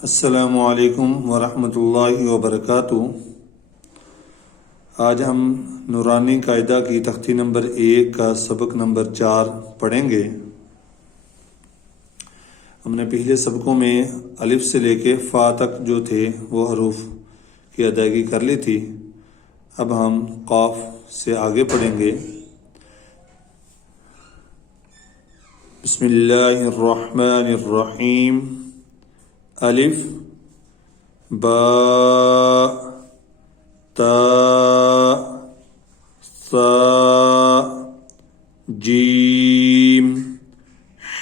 السلام علیکم ورحمۃ اللہ وبرکاتہ۔ آج ہم نورانی قاعدہ کی تختی نمبر 1 کا سبق نمبر 4 پڑھیں گے۔ ہم نے پچھلے سبقوں میں الف سے لے کے فا تک جو تھے وہ حروف کی ادائیگی کر لی تھی۔ اب ہم قاف سے آگے پڑھیں گے۔ بسم اللہ الرحمن الرحیم۔ الف با تا ثا جیم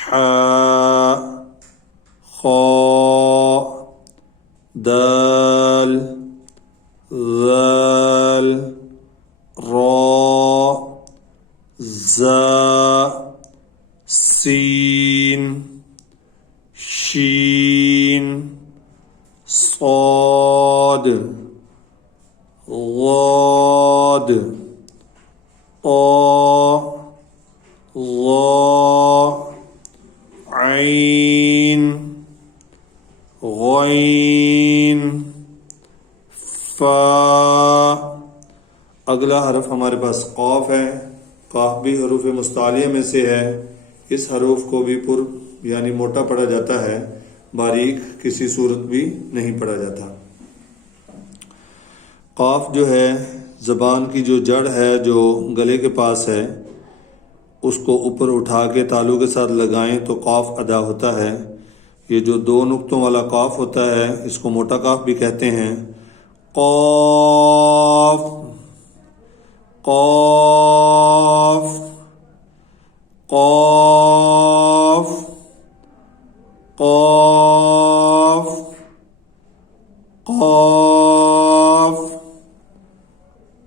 حا خا دال ذال را زا سین شین صاد غاد طا ظا عین غین فا۔ اگلا حرف ہمارے پاس قاف ہے۔ قاف بھی حروف مستعلیہ میں سے ہے۔ اس حروف کو بھی پر یعنی موٹا پڑھا جاتا ہے، باریک کسی صورت بھی نہیں پڑھا جاتا۔ قاف جو ہے زبان کی جو جڑ ہے جو گلے کے پاس ہے، اس کو اوپر اٹھا کے تالو کے ساتھ لگائیں تو قاف ادا ہوتا ہے۔ یہ جو 2 نقطوں والا قاف ہوتا ہے اس کو موٹا قاف بھی کہتے ہیں۔ قاف قاف قاف قاف قاف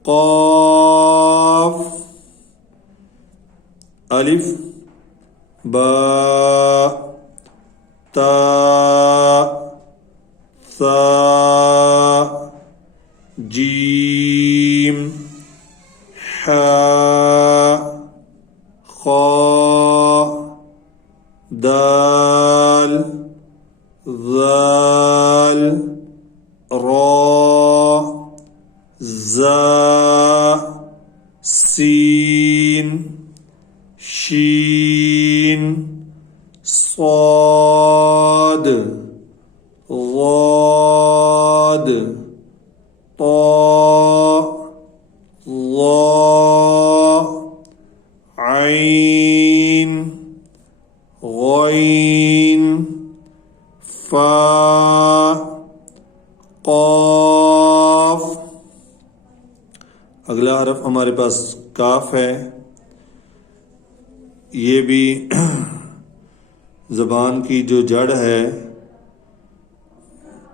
قاف۔ الف با تا ثا جیم حا خا دال ذال را زا سین شین صاد غاد طا ظا عین غین فا قاف۔ اگلا حرف ہمارے پاس کاف ہے۔ یہ بھی زبان کی جو جڑ ہے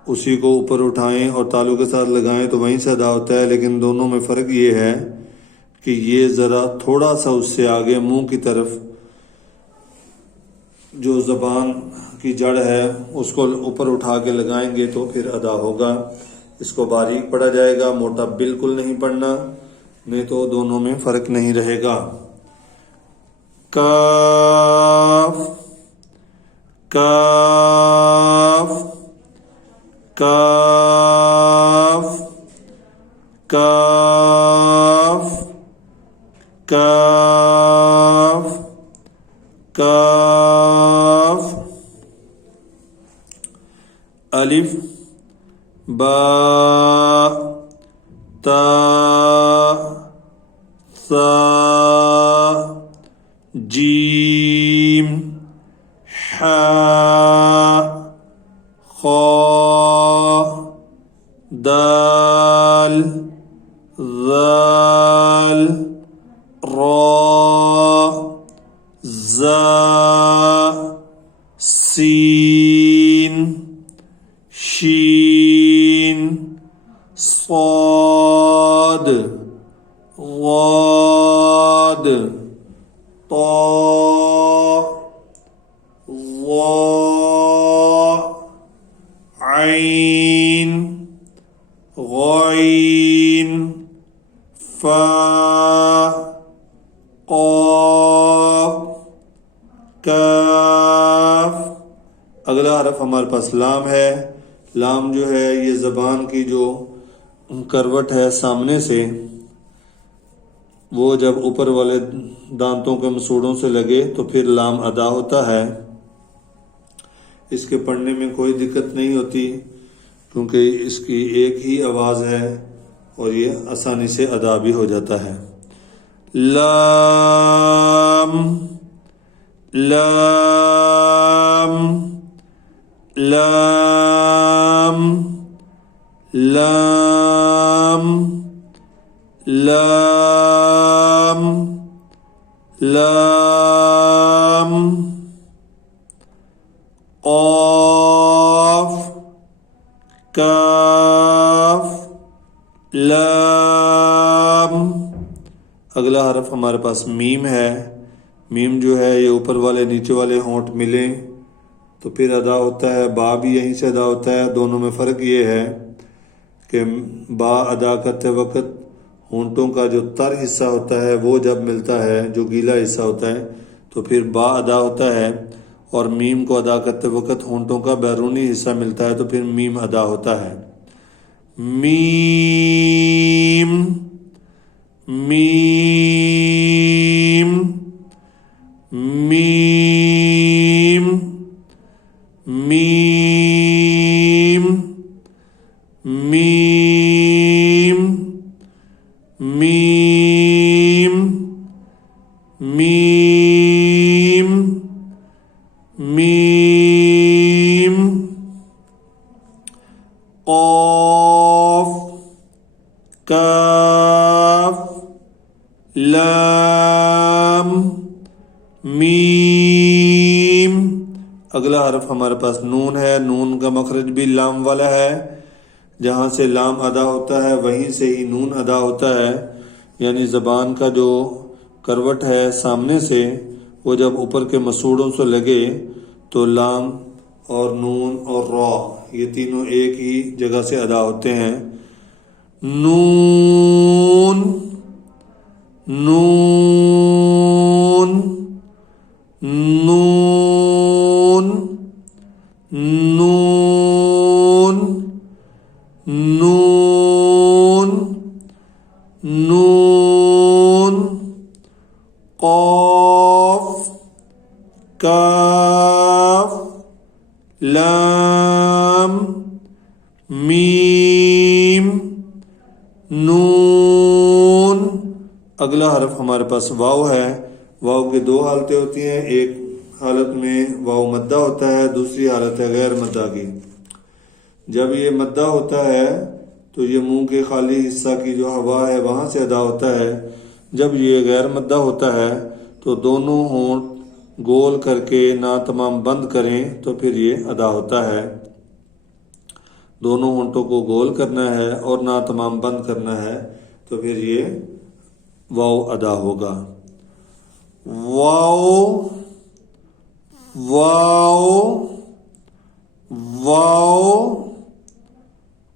اسی کو اوپر اٹھائیں اور تالو کے ساتھ لگائیں تو وہیں سے ادا ہوتا ہے، لیکن دونوں میں فرق یہ ہے کہ یہ ذرا تھوڑا سا اس سے آگے منہ کی طرف جو زبان کی جڑ ہے اس کو اوپر اٹھا کے لگائیں گے تو پھر ادا ہوگا۔ اس کو باریک پڑھا جائے گا، موٹا بالکل نہیں پڑھنا، نہیں تو دونوں میں فرق نہیں رہے گا۔ کاف کاف کاف کاف کاف کاف۔ الف با تا ثا جیم حا خا دال ذال را زا سین شین صاد غاد طا ظا عین غین فا قاف کاف۔ اگلا حرف ہمارے پاس لام ہے، لام جو ہے یہ زبان کی جو کروٹ ہے سامنے سے، وہ جب اوپر والے دانتوں کے مسوڑوں سے لگے تو پھر لام ادا ہوتا ہے۔ اس کے پڑھنے میں کوئی دقت نہیں ہوتی کیونکہ اس کی ایک ہی آواز ہے اور یہ آسانی سے ادا بھی ہو جاتا ہے۔ لام لام لام لام لام لام قاف کاف لام۔ اگلا حرف ہمارے پاس میم ہے۔ میم جو ہے یہ اوپر والے نیچے والے ہونٹ ملیں تو پھر ادا ہوتا ہے۔ با بھی یہیں سے ادا ہوتا ہے۔ دونوں میں فرق یہ ہے کہ با ادا کرتے وقت ہونٹوں کا جو تر حصہ ہوتا ہے وہ جب ملتا ہے، جو گیلا حصہ ہوتا ہے، تو پھر با ادا ہوتا ہے، اور میم کو ادا کرتے وقت ہونٹوں کا بیرونی حصہ ملتا ہے تو پھر میم ادا ہوتا ہے۔ میم میم میم میم میم میم میم میم قاف کاف لام میم۔ اگلا حرف ہمارے پاس نون ہے۔ نون کا مخرج بھی لام والا ہے، جہاں سے لام ادا ہوتا ہے وہیں سے ہی نون ادا ہوتا ہے، یعنی زبان کا جو کروٹ ہے سامنے سے وہ جب اوپر کے مسوڑوں سے لگے تو لام اور نون اور را یہ تینوں ایک ہی جگہ سے ادا ہوتے ہیں۔ نون نون نون نون نون نون قاف کاف لام میم نون۔ اگلا حرف ہمارے پاس واو ہے۔ واو کی دو حالتیں ہوتی ہیں، ایک حالت میں واو مدہ ہوتا ہے، دوسری حالت ہے غیر مدہ کی۔ جب یہ مدہ ہوتا ہے تو یہ منہ کے خالی حصہ کی جو ہوا ہے وہاں سے ادا ہوتا ہے۔ جب یہ غیر مدہ ہوتا ہے تو دونوں ہونٹ گول کر کے نا تمام بند کریں تو پھر یہ ادا ہوتا ہے۔ دونوں ہونٹوں کو گول کرنا ہے اور نا تمام بند کرنا ہے تو پھر یہ واو ادا ہوگا۔ واو واو واو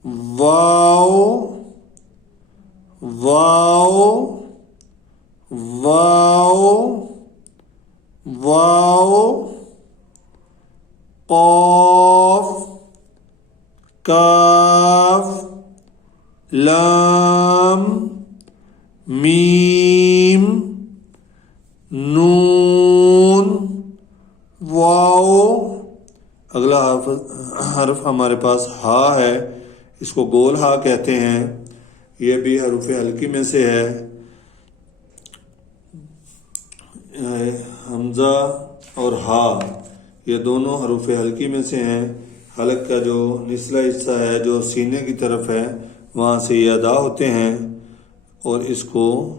واو واو واو واو قاف کاف لام میم نون واو۔ اگلا حرف ہمارے پاس ہا ہے، اس کو گول ہا کہتے ہیں، یہ بھی حروف حلقی میں سے ہے۔ حمزہ اور ہا یہ دونوں حروف حلقی میں سے ہیں۔ حلق کا جو نچلا حصہ ہے جو سینے کی طرف ہے وہاں سے یہ ادا ہوتے ہیں، اور اس کو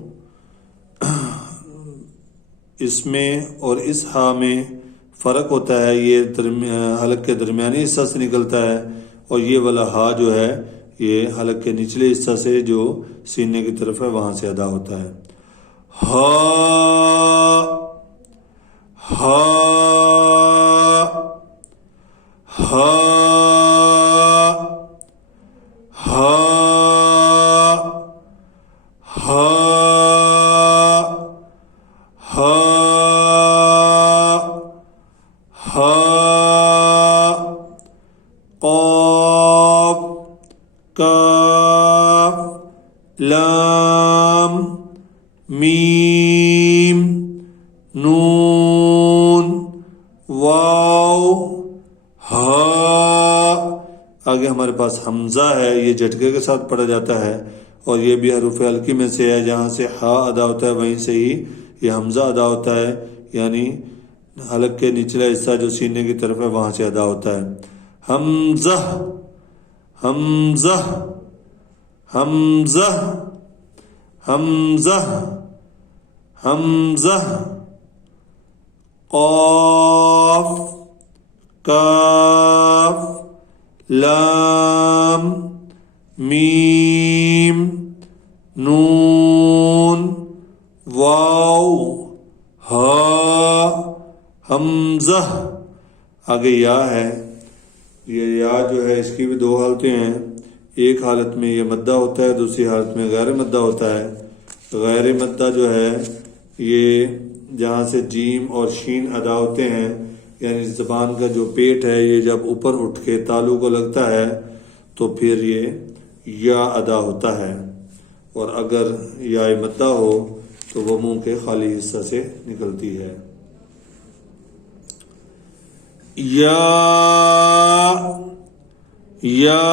اس میں اور اس ہا میں فرق ہوتا ہے، یہ حلق کے درمیانی حصہ سے نکلتا ہے، اور یہ والا ہا جو ہے یہ حلق کے نچلے حصہ سے جو سینے کی طرف ہے وہاں سے ادا ہوتا ہے۔ ہا ہا ہا ہا ہا ہا ہا قاف واو ہا. آگے ہمارے پاس حمزہ ہے، یہ جھٹکے کے ساتھ پڑھا جاتا ہے اور یہ بھی حروف حلقی میں سے ہے. جہاں سے ہا ادا ہوتا ہے وہیں سے ہی یہ حمزہ ادا ہوتا ہے، یعنی حلق کے نچلا حصہ جو سینے کی طرف ہے وہاں سے ادا ہوتا ہے. حمزہ حمزہ حمزہ حمزہ حمزہ. قاف کاف لام میم نون واو ہا حمزہ. آگے یا ہے. یہ یا جو ہے اس کی بھی دو حالتیں ہیں. ایک حالت میں یہ مدہ ہوتا ہے، دوسری حالت میں غیر مدہ ہوتا ہے. غیر مدہ جو ہے یہ جہاں سے جیم اور شین ادا ہوتے ہیں، یعنی زبان کا جو پیٹ ہے یہ جب اوپر اٹھ کے تالو کو لگتا ہے تو پھر یہ یا ادا ہوتا ہے. اور اگر یا مدہ ہو تو وہ منہ کے خالی حصہ سے نکلتی ہے. یا یا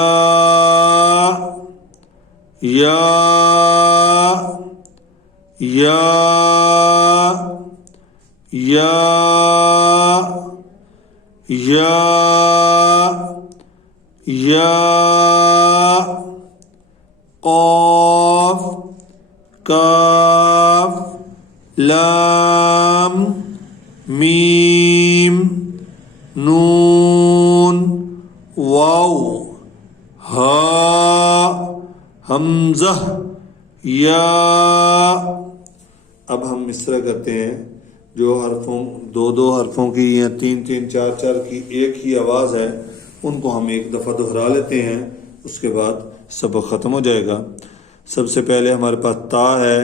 یا یا یا یا یا. قاف کاف لام میم نون واو ہا حمزہ یا. اب ہم اس طرح کرتے ہیں، جو حرفوں دو حرفوں کی یا تین چار کی ایک ہی آواز ہے ان کو ہم ایک دفعہ دہرا لیتے ہیں، اس کے بعد سبق ختم ہو جائے گا. سب سے پہلے ہمارے پاس تا ہے،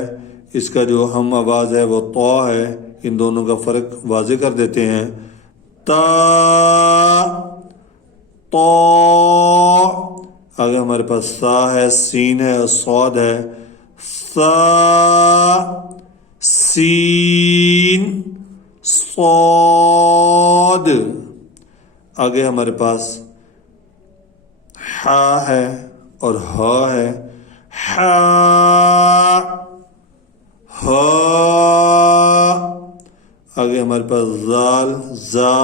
اس کا جو ہم آواز ہے وہ طا ہے. ان دونوں کا فرق واضح کر دیتے ہیں. تا طا. آگے ہمارے پاس سا ہے، سین ہے اور صاد ہے. سا سین صاد. آگے ہمارے پاس ہا ہے اور ہا ہے. ہا ہا. آگے ہمارے پاس زال زا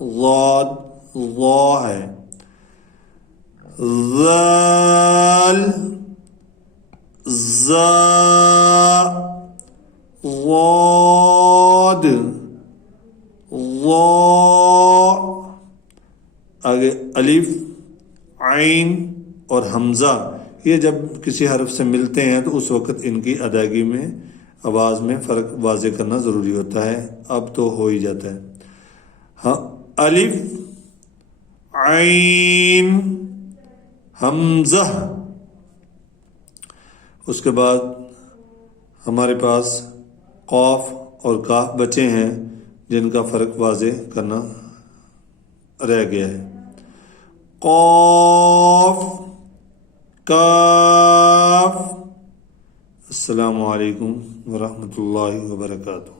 ضاد ضا ہے. زال زا ضاد ضا. آگے الف عین اور حمزہ، یہ جب کسی حرف سے ملتے ہیں تو اس وقت ان کی ادائیگی میں آواز میں فرق واضح کرنا ضروری ہوتا ہے. اب تو ہو ہی جاتا ہے. ہاں الف عین حمزہ. اس کے بعد ہمارے پاس قاف اور کاف بچے ہیں جن کا فرق واضح کرنا رہ گیا ہے. قاف کاف. السلام علیکم ورحمۃ اللہ وبرکاتہ.